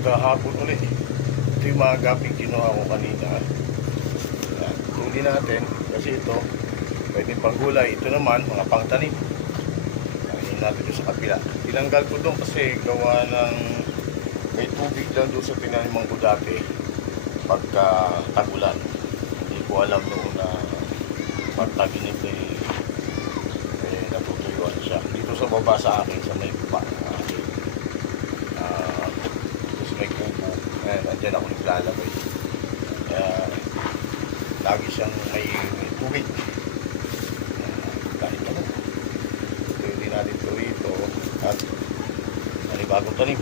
maghahapon ulit. Ito yung mga gaping kinuha ko kanina. Yan, tuli natin kasi ito pwedeng panggulay. Ito naman mga pangtanim. Kainin natin doon sa kapila. Tinanggal ko doon kasi gawa ng may tubig lang doon sa tinaniman ko dati pagka tagulan. Hindi ko alam noon na pagtaginip natutuyuan siya. Dito sa baba sa akin, sa may baba na akin. Tapos may kubo. Ayan, andyan ako naglalagay. Kaya lagi siyang may tubig. Kahit ano. Pwede natin ito rito at bagong tanim.